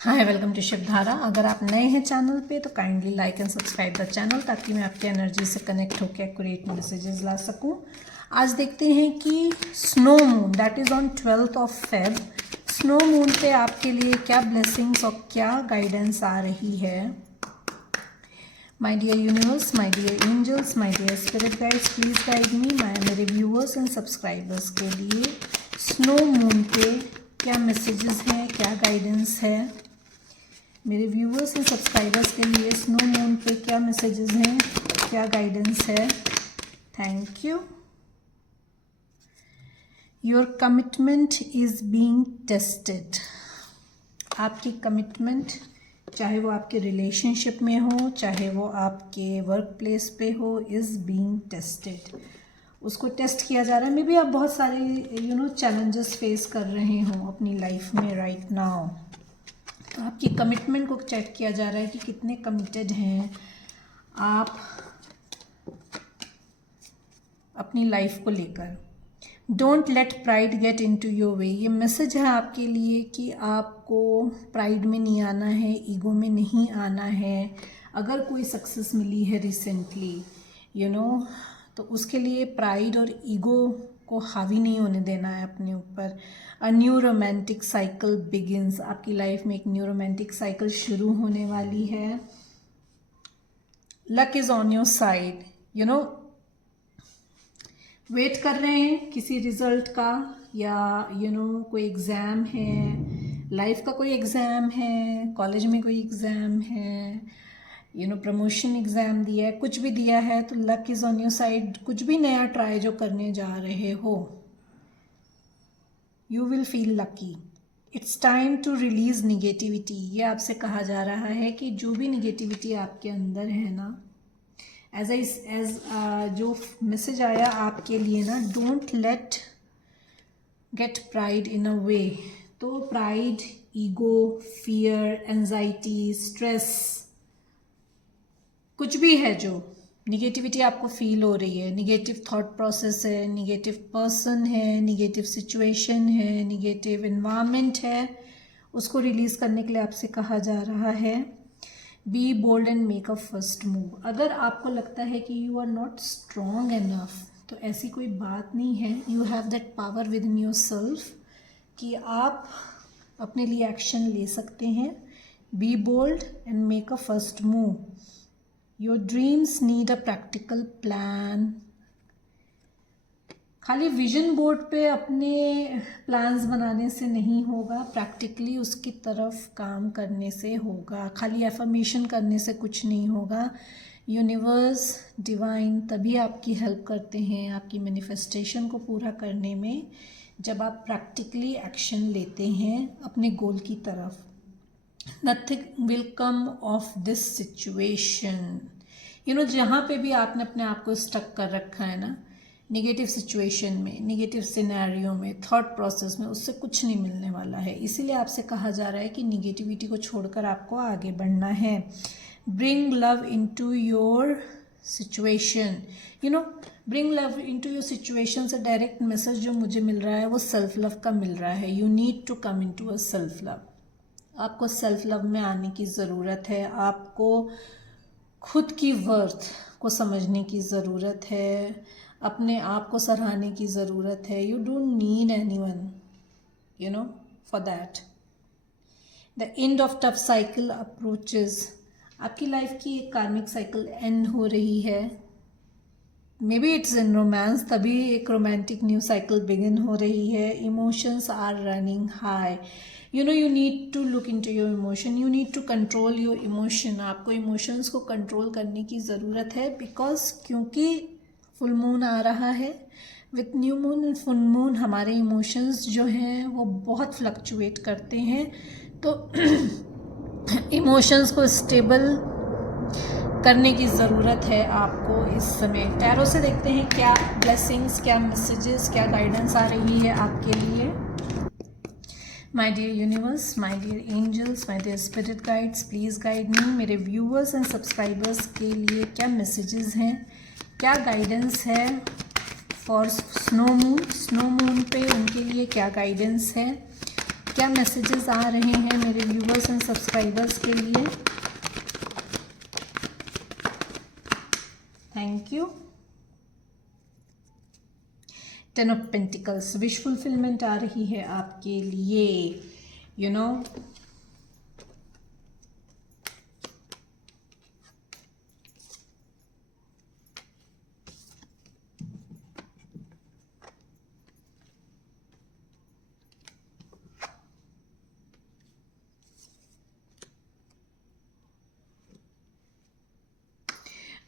Hi, welcome to Shivdhara. अगर आप नए हैं चैनल पे तो kindly like and subscribe the channel ताकि मैं आपकी एनर्जी से कनेक्ट होकर एक्यूरेट मैसेजेस ला सकूं। आज देखते हैं कि snow moon that is on 12th of Feb, snow moon पे आपके लिए क्या ब्लेसिंग्स और क्या गाइडेंस आ रही है। My dear universe, my dear angels, my dear spirit guides, please guide me. मेरे व्यूअर्स एंड सब्सक्राइबर्स के लिए स्नो मून पे क्या मैसेजेस हैं, क्या गाइडेंस है। मेरे व्यूअर्स एंड सब्सक्राइबर्स के लिए स्नो मून पे क्या मैसेजेस हैं, क्या गाइडेंस है। Thank you. Your commitment is being tested. आपकी कमिटमेंट, चाहे वो आपके रिलेशनशिप में हो, चाहे वो आपके वर्क प्लेस पे हो, इज़ बीइंग टेस्टेड। उसको टेस्ट किया जा रहा है। मे बी आप बहुत सारे चैलेंजेस फेस कर रहे हो अपनी लाइफ में राइट नाउ। तो आपकी कमिटमेंट को चेक किया जा रहा है कि कितने कमिटेड हैं आप अपनी लाइफ को लेकर। Don't let pride get into your way. ये मैसेज है आपके लिए कि आपको प्राइड में नहीं आना है, ईगो में नहीं आना है। अगर कोई सक्सेस मिली है रिसेंटली तो उसके लिए प्राइड और ईगो को हावी नहीं होने देना है अपने ऊपर। A new romantic cycle begins. आपकी लाइफ में एक न्यू रोमांटिक साइकिल शुरू होने वाली है। Luck is on your side. Wait कर रहे हैं किसी रिजल्ट का, या कोई एग्ज़ाम है, लाइफ का कोई एग्ज़ाम है, कॉलेज में कोई एग्ज़ाम है, प्रमोशन एग्ज़ाम दिया है, कुछ भी दिया है तो luck is on your side. कुछ भी नया ट्राई जो करने जा रहे हो, you will feel lucky. It's time to release negativity. ये आपसे कहा जा रहा है कि जो भी निगेटिविटी आपके अंदर है ना, एज जो मैसेज आया आपके लिए ना, don't let get pride in a way. तो pride, ego, fear, anxiety, stress, कुछ भी है जो निगेटिविटी आपको फील हो रही है, निगेटिव थॉट प्रोसेस है, निगेटिव पर्सन है, निगेटिव सिचुएशन है, निगेटिव एनवायरनमेंट है, उसको रिलीज़ करने के लिए आपसे कहा जा रहा है be bold and make a first move. अगर आपको लगता है कि you are not strong enough, तो ऐसी कोई बात नहीं है। You have that power within yourself कि आप अपने लिए एक्शन ले सकते हैं। Be bold and make a first move. Your dreams need a practical plan. खाली विजन बोर्ड पे अपने प्लान्स बनाने से नहीं होगा, प्रैक्टिकली उसकी तरफ काम करने से होगा। खाली एफर्मेशन करने से कुछ नहीं होगा। यूनिवर्स, डिवाइन तभी आपकी हेल्प करते हैं आपकी मैनिफेस्टेशन को पूरा करने में, जब आप प्रैक्टिकली एक्शन लेते हैं अपने गोल की तरफ। Nothing will come of this situation. जहाँ पे भी आपने अपने आप को स्टक कर रखा है ना, निगेटिव सिचुएशन में, निगेटिव सिनेरियो में, थॉट प्रोसेस में, उससे कुछ नहीं मिलने वाला है। इसीलिए आपसे कहा जा रहा है कि निगेटिविटी को छोड़कर आपको आगे बढ़ना है। Bring love into your situation. Bring love into your situation से डायरेक्ट मैसेज जो मुझे मिल रहा है वो सेल्फ लव का मिल रहा है। You need to come into a self love. आपको सेल्फ लव में आने की ज़रूरत है। आपको खुद की वर्थ को समझने की ज़रूरत है। अपने आप को सराहने की ज़रूरत है। You don't need anyone for that. The end of tough cycle approaches. आपकी लाइफ की एक कार्मिक साइकिल एंड हो रही है। Maybe it's in romance, तभी एक रोमांटिक न्यू साइकिल बिगिन हो रही है। Emotions are running high. you need to look into your emotion, you need to control your emotion। आपको इमोशंस को कंट्रोल करने की ज़रूरत है, बिकॉज क्योंकि फुल मून आ रहा है। With new moon and full moon हमारे इमोशंस जो हैं वो बहुत फ्लक्चुएट करते हैं। तो इमोशंस को स्टेबल करने की ज़रूरत है आपको इस समय। टैरो से देखते हैं क्या ब्लेसिंग्स, क्या मैसेजेस, क्या गाइडेंस आ रही है आपके लिए। My dear universe, my dear angels, my dear spirit guides, please guide me. मेरे व्यूअर्स एंड सब्सक्राइबर्स के लिए क्या मैसेजेस हैं, क्या गाइडेंस है for snow moon. Snow moon पे उनके लिए क्या गाइडेंस है। क्या मैसेजेस आ रहे हैं मेरे व्यूवर्स एंड सब्सक्राइबर्स के लिए? Thank you. 10 of pentacles, wish fulfilment आ रही है आपके लिए, यू नो।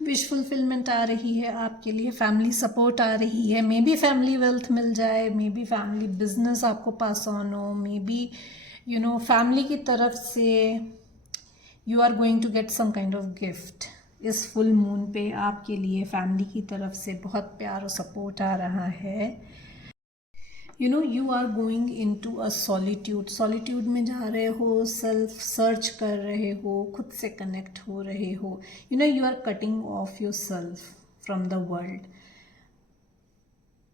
विश फुलफिलमेंट आ रही है आपके लिए, फैमिली सपोर्ट आ रही है, मे बी फैमिली वेल्थ मिल जाए, मे बी फैमिली बिजनेस आपको पास ऑन हो, maybe you know family की तरफ से you are going to get some kind of gift. इस फुल मून पे आपके लिए फैमिली की तरफ से बहुत प्यार और सपोर्ट आ रहा है। You know you are going into a solitude, solitude में जा रहे हो, सेल्फ सर्च कर रहे हो, खुद से कनेक्ट हो रहे हो, you know you are cutting off yourself from the world.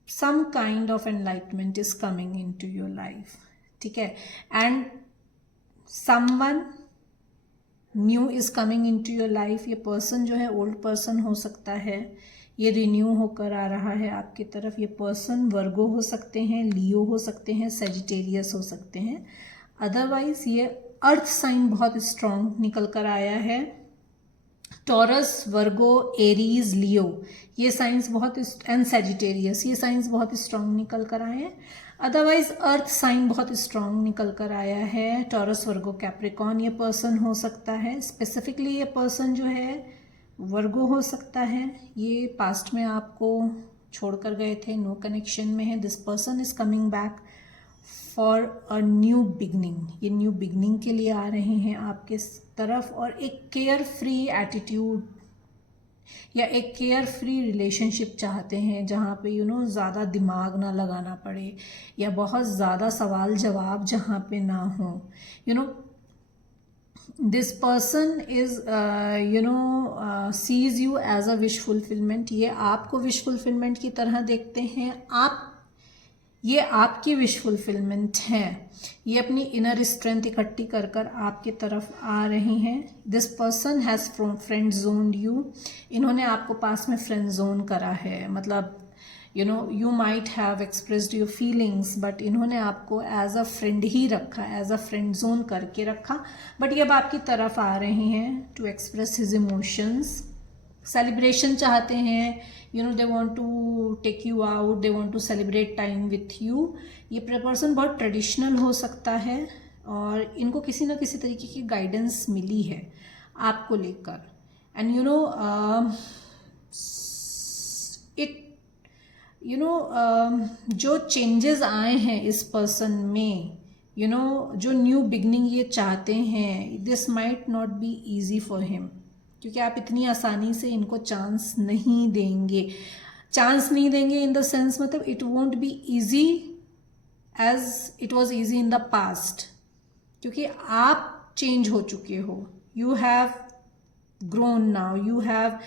Some kind of enlightenment is coming into your life, ठीक है, and someone new is coming into your life. ये person जो है old person हो सकता है, ये renew होकर आ रहा है आपकी तरफ। ये पर्सन वर्गो हो सकते हैं, लियो हो सकते हैं, सेजिटेरियस हो सकते हैं। अदरवाइज ये अर्थ साइन बहुत स्ट्रॉन्ग निकल कर आया है। टॉरस, वर्गो, एरीज, लियो, ये साइंस बहुत, एंड सेजिटेरियस, ये साइंस बहुत स्ट्रॉन्ग निकल कर आए हैं। अदरवाइज अर्थ साइन बहुत स्ट्रॉन्ग निकल कर आया है। टॉरस, वर्गो, कैप्रिकॉन ये पर्सन हो सकता है। स्पेसिफिकली ये पर्सन जो है वर्गो हो सकता है। ये पास्ट में आपको छोड़कर गए थे, नो कनेक्शन में है। This person is coming back for a new beginning. ये न्यू बिगनिंग के लिए आ रहे हैं आपके तरफ, और एक केयर फ्री एटीट्यूड या एक केयर फ्री रिलेशनशिप चाहते हैं, जहाँ पे यू नो ज़्यादा दिमाग ना लगाना पड़े, या बहुत ज़्यादा सवाल जवाब जहाँ पे ना हो। You know this person is sees you as a wish fulfilment. ये आपको विश फुलफिलमेंट की तरह देखते हैं। ये आपकी विश फुलफिलमेंट है। ये अपनी इनर स्ट्रेंथ इकट्ठी कर कर आपकी तरफ आ रहे हैं। This person has friend zoned you. इन्होंने आपको पास में फ्रेंड जोन करा है, मतलब you know you might have expressed your feelings, but इन्होंने आपको एज अ फ्रेंड ही रखा, एज अ फ्रेंड जोन करके रखा। बट ये अब आपकी तरफ आ रहे हैं to express his emotions. Celebration चाहते हैं, you know they want to take you out, they want to celebrate time with you. ये पर्सन बहुत ट्रेडिशनल हो सकता है, और इनको किसी ना किसी तरीके की गाइडेंस मिली है आपको लेकर। And you know it you know जो चेंजेस आए हैं इस पर्सन में, यू नो जो न्यू बिगनिंग ये चाहते हैं, this might not be easy for him, क्योंकि आप इतनी आसानी से इनको चांस नहीं देंगे। चांस नहीं देंगे इन द सेंस, मतलब it won't be easy as it was easy in the past, क्योंकि आप चेंज हो चुके हो। You have grown now, you have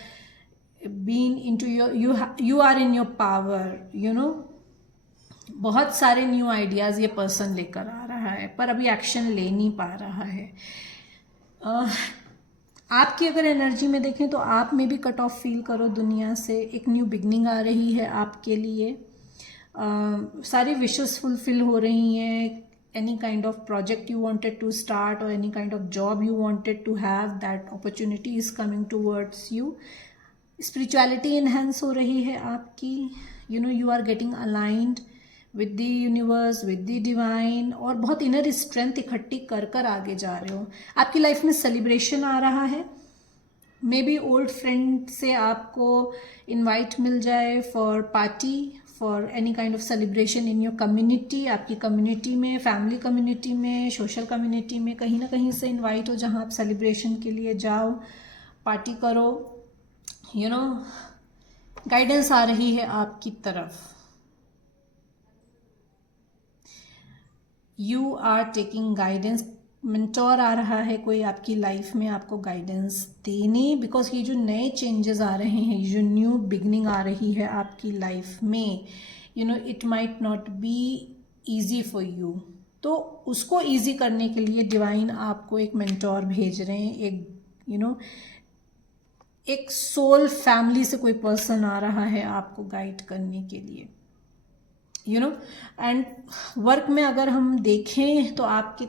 been into you are in your power, you know। बहुत सारे न्यू आइडियाज़ ये person लेकर आ रहा है, पर अभी एक्शन ले नहीं पा रहा है। आपकी अगर एनर्जी में देखें तो आप में भी कट ऑफ फील करो दुनिया से। एक न्यू बिगनिंग आ रही है आपके लिए। सारी विशेस फुलफिल हो रही हैं। any kind of project you wanted to start or any kind of job you wanted to have, that opportunity is coming towards you. Spirituality enhance हो रही है आपकी, you know you are getting aligned with the universe, with the divine, और बहुत inner strength इकट्ठी कर कर आगे जा रहे हो। आपकी लाइफ में सेलिब्रेशन आ रहा है। मे बी ओल्ड फ्रेंड से आपको इनवाइट मिल जाए for party, for any kind of celebration in your community. आपकी कम्युनिटी में, फैमिली कम्युनिटी में, सोशल कम्युनिटी में, कहीं ना कहीं से इनवाइट हो जहां आप सेलिब्रेशन के लिए जाओ, पार्टी करो। यू नो गाइडेंस आ रही है आपकी तरफ। You are taking guidance. Mentor आ रहा है कोई आपकी लाइफ में आपको गाइडेंस देने, बिकॉज ये जो नए चेंजेस आ रहे हैं, ये जो न्यू बिगनिंग आ रही है आपकी लाइफ में, you know it might not be easy for you. तो उसको ईजी करने के लिए डिवाइन आपको एक मेंटोर भेज रहे हैं, एक एक सोल फैमिली से कोई पर्सन आ रहा है आपको गाइड करने के लिए, एंड वर्क में अगर हम देखें तो आपकी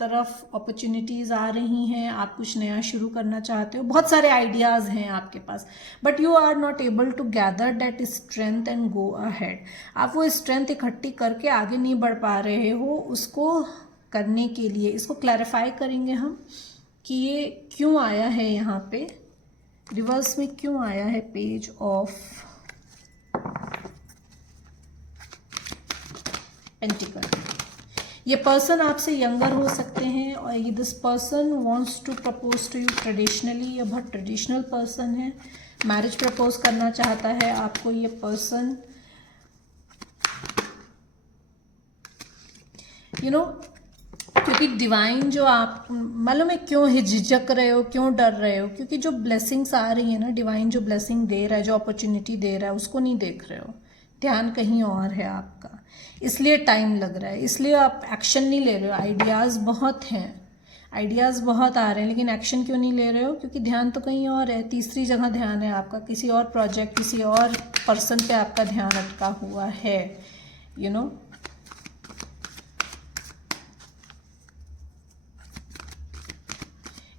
तरफ अपॉर्चुनिटीज़ आ रही हैं, आप कुछ नया शुरू करना चाहते हो, बहुत सारे आइडियाज़ हैं आपके पास, but you are not able to gather that strength and go ahead. आप वो स्ट्रेंथ इकट्ठी करके आगे नहीं बढ़ पा रहे हो। उसको करने के लिए इसको क्लैरिफाई करेंगे हम कि ये क्यों आया है, यहाँ पे रिवर्स में क्यों आया है पेज ऑफ पेंटिकल। ये पर्सन आपसे यंगर हो सकते हैं और ये this person wants to propose to you traditionally. ये बहुत ट्रेडिशनल पर्सन है, मैरिज प्रपोज करना चाहता है आपको ये पर्सन, क्योंकि डिवाइन जो आप मालूम है क्यों हिचक रहे हो, क्यों डर रहे हो, क्योंकि जो ब्लेसिंग्स आ रही है ना, डिवाइन जो ब्लेसिंग दे रहा है, जो अपॉर्चुनिटी दे रहा है, उसको नहीं देख रहे हो, ध्यान कहीं और है आपका, इसलिए टाइम लग रहा है, इसलिए आप एक्शन नहीं ले रहे हो। आइडियाज़ बहुत हैं, आइडियाज़ बहुत आ रहे हैं, लेकिन एक्शन क्यों नहीं ले रहे हो? क्योंकि ध्यान तो कहीं और है, तीसरी जगह ध्यान है आपका, किसी और प्रोजेक्ट, किसी और पर्सन पे आपका ध्यान अटका हुआ है,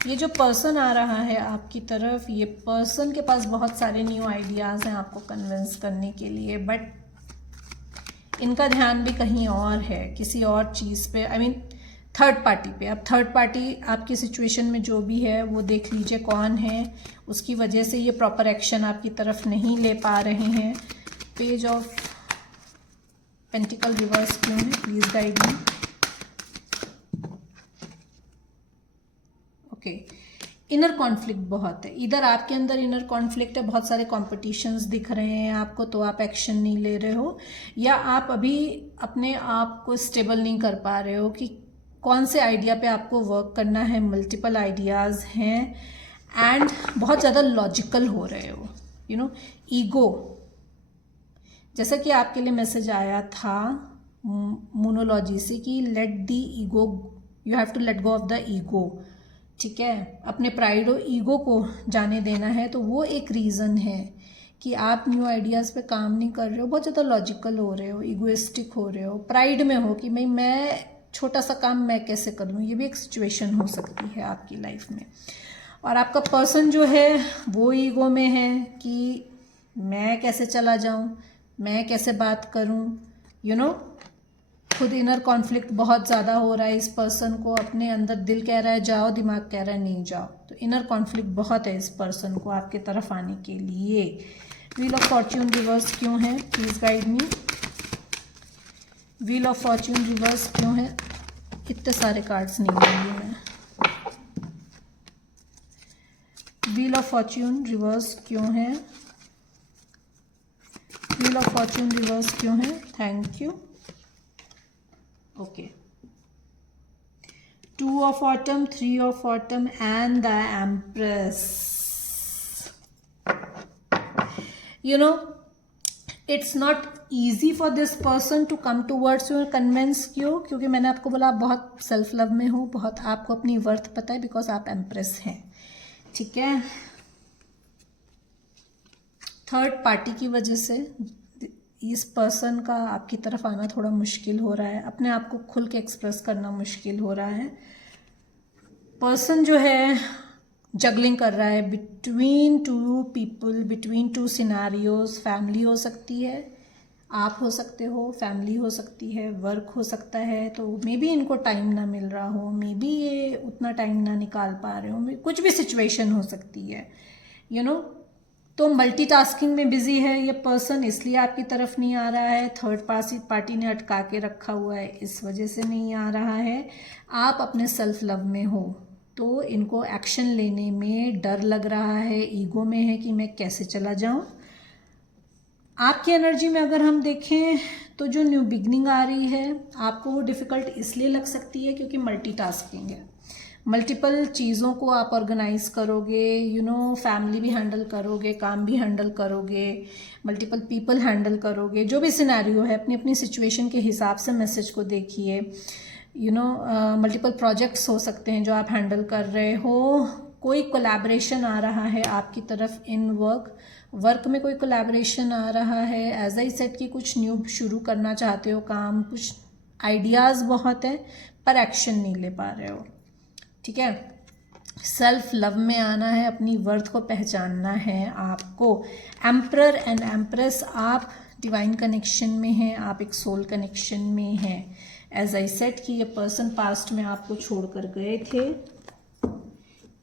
ये जो पर्सन आ रहा है आपकी तरफ, ये पर्सन के पास बहुत सारे न्यू आइडियाज़ हैं आपको कन्विंस करने के लिए, बट इनका ध्यान भी कहीं और है, किसी और चीज़ पे, आई मीन थर्ड पार्टी पे। अब थर्ड पार्टी आपकी सिचुएशन में जो भी है वो देख लीजिए कौन है, उसकी वजह से ये प्रॉपर एक्शन आपकी तरफ नहीं ले पा रहे हैं। पेज ऑफ पेंटिकल रिवर्स क्यों है, please guide me. Inner conflict बहुत है, इधर आपके अंदर इनर कॉन्फ्लिक्ट है, बहुत सारे कॉम्पिटिशन्स दिख रहे हैं आपको, तो आप एक्शन नहीं ले रहे हो, या आप अभी अपने आप को स्टेबल नहीं कर पा रहे हो कि कौन से आइडिया पे आपको वर्क करना है। मल्टीपल आइडियाज़ हैं एंड बहुत ज़्यादा लॉजिकल हो रहे हो, ईगो, जैसा कि आपके लिए मैसेज आया था मोनोलॉजी से कि let the ego, you have to let go of the ego, ठीक है, अपने प्राइड और ईगो को जाने देना है। तो वो एक रीज़न है कि आप न्यू आइडियाज़ पे काम नहीं कर रहे हो, बहुत ज़्यादा लॉजिकल हो रहे हो, ईगोइस्टिक हो रहे हो, प्राइड में हो कि भाई मैं छोटा सा काम मैं कैसे कर लूँ, ये भी एक सिचुएशन हो सकती है आपकी लाइफ में। और आपका पर्सन जो है वो ईगो में है कि मैं कैसे चला जाऊँ, मैं कैसे बात करूँ, खुद इनर कॉन्फ्लिक्ट बहुत ज़्यादा हो रहा है इस पर्सन को, अपने अंदर दिल कह रहा है जाओ, दिमाग कह रहा है नहीं जाओ, तो इनर कॉन्फ्लिक्ट बहुत है इस पर्सन को आपके तरफ आने के लिए। व्हील ऑफ फॉर्च्यून रिवर्स क्यों है, please guide me. Wheel of Fortune reverse क्यों है, इतने सारे कार्ड्स नहीं लेंगे मैं। व्हील ऑफ फॉर्च्यून रिवर्स क्यों है, व्हील ऑफ फॉर्च्यून रिवर्स क्यों है, thank you. Okay, 2 of autumn, 3 of autumn and the Empress. It's not easy for this person to come towards you and convince you, क्योंकि मैंने आपको बोला आप बहुत सेल्फ लव में हो, बहुत आपको अपनी वर्थ पता है, बिकॉज आप एम्प्रेस हैं, ठीक है। थर्ड पार्टी की वजह से इस पर्सन का आपकी तरफ आना थोड़ा मुश्किल हो रहा है, अपने आप को खुल के एक्सप्रेस करना मुश्किल हो रहा है। पर्सन जो है जगलिंग कर रहा है between two people, between two scenarios. Family हो सकती है, आप हो सकते हो, फैमिली हो सकती है, वर्क हो सकता है, तो मे बी इनको टाइम ना मिल रहा हो, मे बी ये उतना टाइम ना निकाल पा रहे हो, कुछ भी सिचुएशन हो सकती है, तो मल्टीटास्किंग में बिजी है ये पर्सन, इसलिए आपकी तरफ नहीं आ रहा है। थर्ड पार्टी ने अटका के रखा हुआ है, इस वजह से नहीं आ रहा है। आप अपने सेल्फ लव में हो तो इनको एक्शन लेने में डर लग रहा है, ईगो में है कि मैं कैसे चला जाऊं। आपकी एनर्जी में अगर हम देखें तो जो न्यू बिगनिंग आ रही है आपको वो डिफ़िकल्ट इसलिए लग सकती है क्योंकि मल्टीटास्किंग है, मल्टीपल चीज़ों को आप ऑर्गेनाइज करोगे, फैमिली भी हैंडल करोगे, काम भी हैंडल करोगे, मल्टीपल पीपल हैंडल करोगे, जो भी सिनेरियो है अपनी अपनी सिचुएशन के हिसाब से मैसेज को देखिए। मल्टीपल प्रोजेक्ट्स हो सकते हैं जो आप हैंडल कर रहे हो। कोई कोलैबोरेशन आ रहा है आपकी तरफ इन वर्क में कोई कोलैबोरेशन आ रहा है। एज आई सेड कि कुछ न्यू शुरू करना चाहते हो काम, कुछ आइडियाज़ बहुत है पर एक्शन नहीं ले पा रहे हो, ठीक है। सेल्फ लव में आना है, अपनी वर्थ को पहचानना है आपको। एम्परर एंड एम्प्रेस, आप डिवाइन कनेक्शन में हैं, आप एक सोल कनेक्शन में हैं। एज आई सेड कि ये पर्सन पास्ट में आपको छोड़कर गए थे,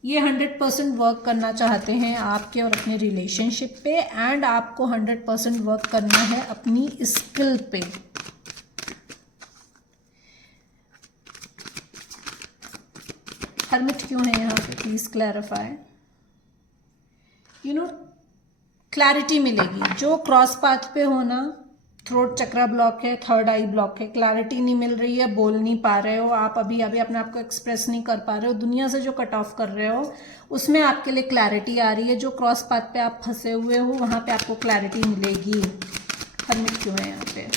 ये 100% वर्क करना चाहते हैं आपके और अपने रिलेशनशिप पे, एंड आपको 100% वर्क करना है अपनी स्किल पे। हर्मिट क्यों है यहाँ पे, प्लीज क्लैरिफाई। क्लैरिटी मिलेगी। जो क्रॉस पाथ पे हो ना, थ्रोट चक्रा ब्लॉक है, थर्ड आई ब्लॉक है, क्लैरिटी नहीं मिल रही है, बोल नहीं पा रहे हो आप, अभी अपने आप को एक्सप्रेस नहीं कर पा रहे हो, दुनिया से जो कट ऑफ कर रहे हो उसमें आपके लिए क्लैरिटी आ रही है। जो क्रॉस पाथ पे आप फंसे हुए हो वहां पे आपको क्लैरिटी मिलेगी। हर्मिट क्यों है यहाँ पे।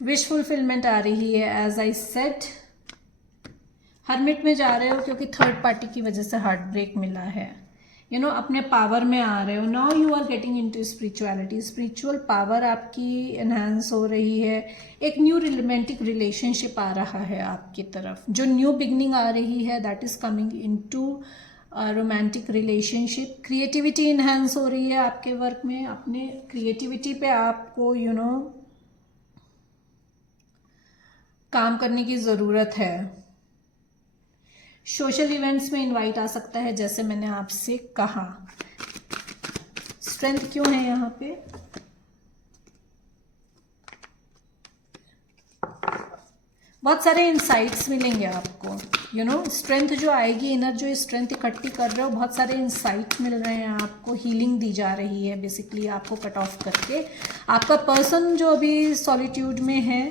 विश फुलफिलमेंट आ रही है। एज आई सेड हर्मिट में जा रहे हो क्योंकि थर्ड पार्टी की वजह से हार्ट ब्रेक मिला है। अपने पावर में आ रहे हो। Now you are getting into spirituality, spiritual power आपकी एनहांस हो रही है। एक न्यू रोमांटिक रिलेशनशिप आ रहा है आपकी तरफ, जो न्यू बिगनिंग आ रही है, that is coming into romantic relationship. Creativity enhance हो रही है आपके वर्क में। अपने क्रिएटिविटी पे आपको काम करने की ज़रूरत है। सोशल इवेंट्स में इनवाइट आ सकता है, जैसे मैंने आपसे कहा। स्ट्रेंथ क्यों है यहाँ पे। बहुत सारे इंसाइट्स मिलेंगे आपको। स्ट्रेंथ जो आएगी, इनर जो स्ट्रेंथ इकट्ठी कर रहे हो, बहुत सारे इंसाइट मिल रहे हैं आपको। हीलिंग दी जा रही है बेसिकली आपको कट ऑफ करके। आपका पर्सन जो अभी सॉलिट्यूड में है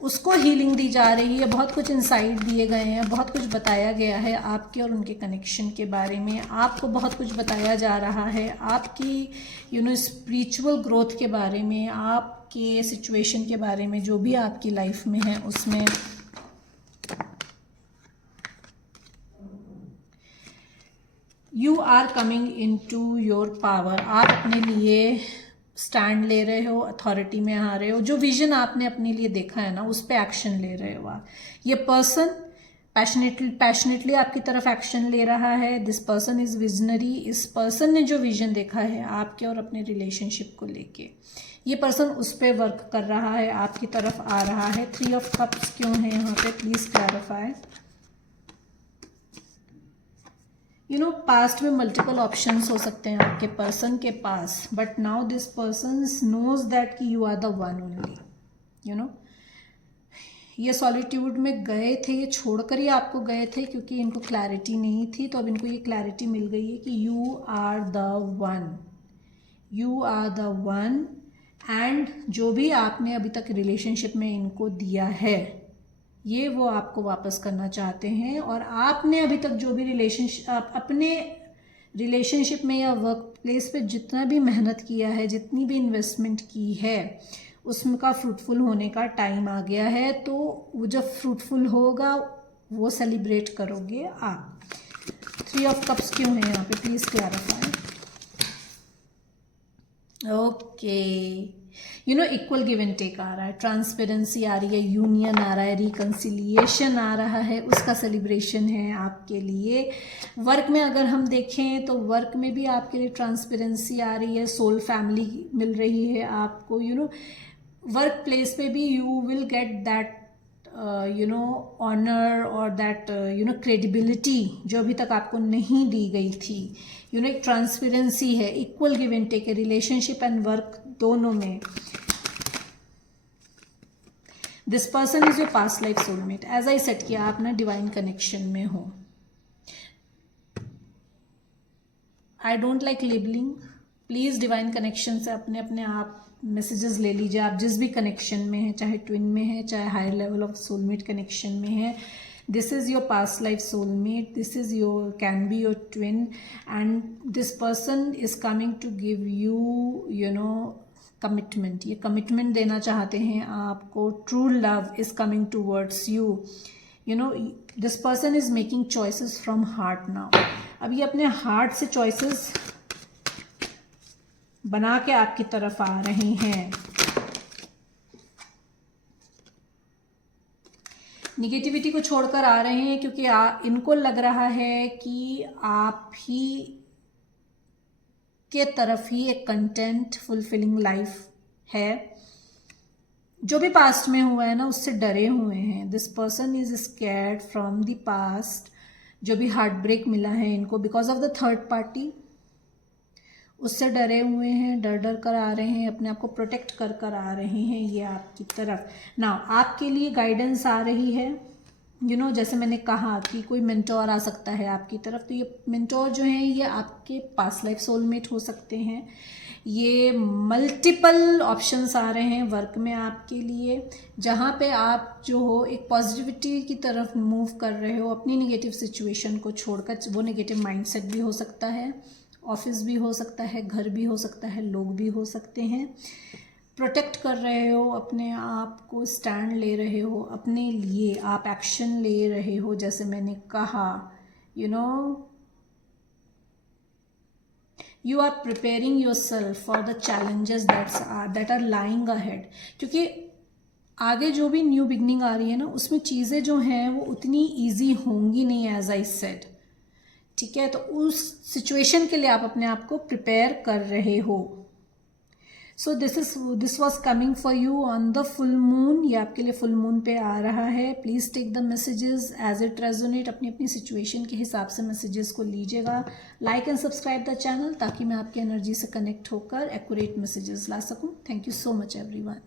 उसको हीलिंग दी जा रही है। बहुत कुछ इंसाइट दिए गए हैं, बहुत कुछ बताया गया है आपके और उनके कनेक्शन के बारे में। आपको बहुत कुछ बताया जा रहा है आपकी स्पिरिचुअल ग्रोथ के बारे में, आपके सिचुएशन के बारे में, जो भी आपकी लाइफ में है उसमें। You are coming into your power, आप अपने लिए स्टैंड ले रहे हो, अथॉरिटी में आ रहे हो। जो विजन आपने अपने लिए देखा है ना, उस पर एक्शन ले रहे हो आप। ये पर्सन पैशनेटली आपकी तरफ एक्शन ले रहा है। This person is visionary. इस पर्सन ने जो विजन देखा है आपके और अपने रिलेशनशिप को लेके, ये पर्सन उस पर वर्क कर रहा है, आपकी तरफ आ रहा है। 3 ऑफ कप्स क्यों है यहाँ पे, प्लीज क्लैरिफाई। पास्ट में मल्टीपल ऑप्शंस हो सकते हैं आपके पर्सन के पास, but now this person knows that कि you are the one only. ये सॉलिट्यूड में गए थे, ये छोड़कर ही आपको गए थे क्योंकि इनको क्लैरिटी नहीं थी। तो अब इनको ये क्लैरिटी मिल गई है कि you are the one, you are the one. And जो भी आपने अभी तक रिलेशनशिप में इनको दिया है, ये वो आपको वापस करना चाहते हैं। और आपने अभी तक जो भी अपने रिलेशनशिप में या वर्क प्लेस पे जितना भी मेहनत किया है, जितनी भी इन्वेस्टमेंट की है, उसका फ्रूटफुल होने का टाइम आ गया है। तो वो जब फ्रूटफुल होगा वो सेलिब्रेट करोगे आप। 3 ऑफ कप्स क्यों है यहाँ पे, please clarify. Okay, equal give and take आ रहा है, ट्रांसपेरेंसी आ रही है, यूनियन आ रहा है, रिकन्सिलिएशन आ रहा है, उसका सेलिब्रेशन है आपके लिए। वर्क में अगर हम देखें तो वर्क में भी आपके लिए ट्रांसपेरेंसी आ रही है, सोल फैमिली मिल रही है आपको। वर्क प्लेस पे भी you will get that honour और दैट क्रेडिबिलिटी जो अभी तक आपको नहीं दी गई थी। एक ट्रांसपेरेंसी है, इक्वल गिव एंड टेक है, रिलेशनशिप एंड वर्क दोनों में। This person is your past life soulmate. As I set किया, आप ना डिवाइन कनेक्शन में हो। I don't like labelling, please divine connection से अपने आप मैसेजेस ले लीजिए। आप जिस भी कनेक्शन में है, चाहे ट्विन में है, चाहे higher level of soulmate connection में है, This is your past life soulmate. This is your, can be your twin, and this person is coming to give you, you know, commitment. ये commitment देना चाहते हैं आपको. True love is coming towards you. You know, this person is making choices from heart now. अब ये अपने heart से choices बना के आपकी तरफ आ रहे हैं. निगेटिविटी को छोड़कर आ रहे हैं क्योंकि इनको लग रहा है कि आप ही के तरफ ही एक कंटेंट फुलफिलिंग लाइफ है. जो भी पास्ट में हुआ है ना, उससे डरे हुए हैं. This person is scared from the past. जो भी हार्ट ब्रेक मिला है इनको because of the third party, उससे डरे हुए हैं. डर डर कर आ रहे हैं, अपने आप को प्रोटेक्ट कर कर आ रहे हैं ये आपकी तरफ. ना आपके लिए गाइडेंस आ रही है. यू नो, जैसे मैंने कहा कि कोई मेंटोर आ सकता है आपकी तरफ. तो ये मेंटोर जो है ये आपके पास्ट लाइफ सोलमेट हो सकते हैं. ये मल्टीपल ऑप्शंस आ रहे हैं वर्क में आपके लिए, जहाँ पे आप जो हो एक पॉजिटिविटी की तरफ मूव कर रहे हो. अपनी नेगेटिव सिचुएशन को छोड़कर, वो नेगेटिव माइंडसेट भी हो सकता है, ऑफिस भी हो सकता है, घर भी हो सकता है, लोग भी हो सकते हैं. प्रोटेक्ट कर रहे हो अपने आप को, स्टैंड ले रहे हो अपने लिए, आप एक्शन ले रहे हो. जैसे मैंने कहा, you know, you are preparing your self for the challenges that are lying ahead. क्योंकि आगे जो भी न्यू बिगनिंग आ रही है ना, उसमें चीज़ें जो हैं वो उतनी ईजी होंगी नहीं, एज आई सेड. ठीक है, तो उस सिचुएशन के लिए आप अपने आप को प्रिपेयर कर रहे हो. So this was coming for you on the full moon. ये आपके लिए फुल मून पे आ रहा है. Please take the messages as it resonate. अपनी अपनी सिचुएशन के हिसाब से मैसेजेस को लीजिएगा. Like and subscribe the channel ताकि मैं आपकी एनर्जी से कनेक्ट होकर एक्यूरेट मैसेजेस ला सकूं. Thank you so much everyone.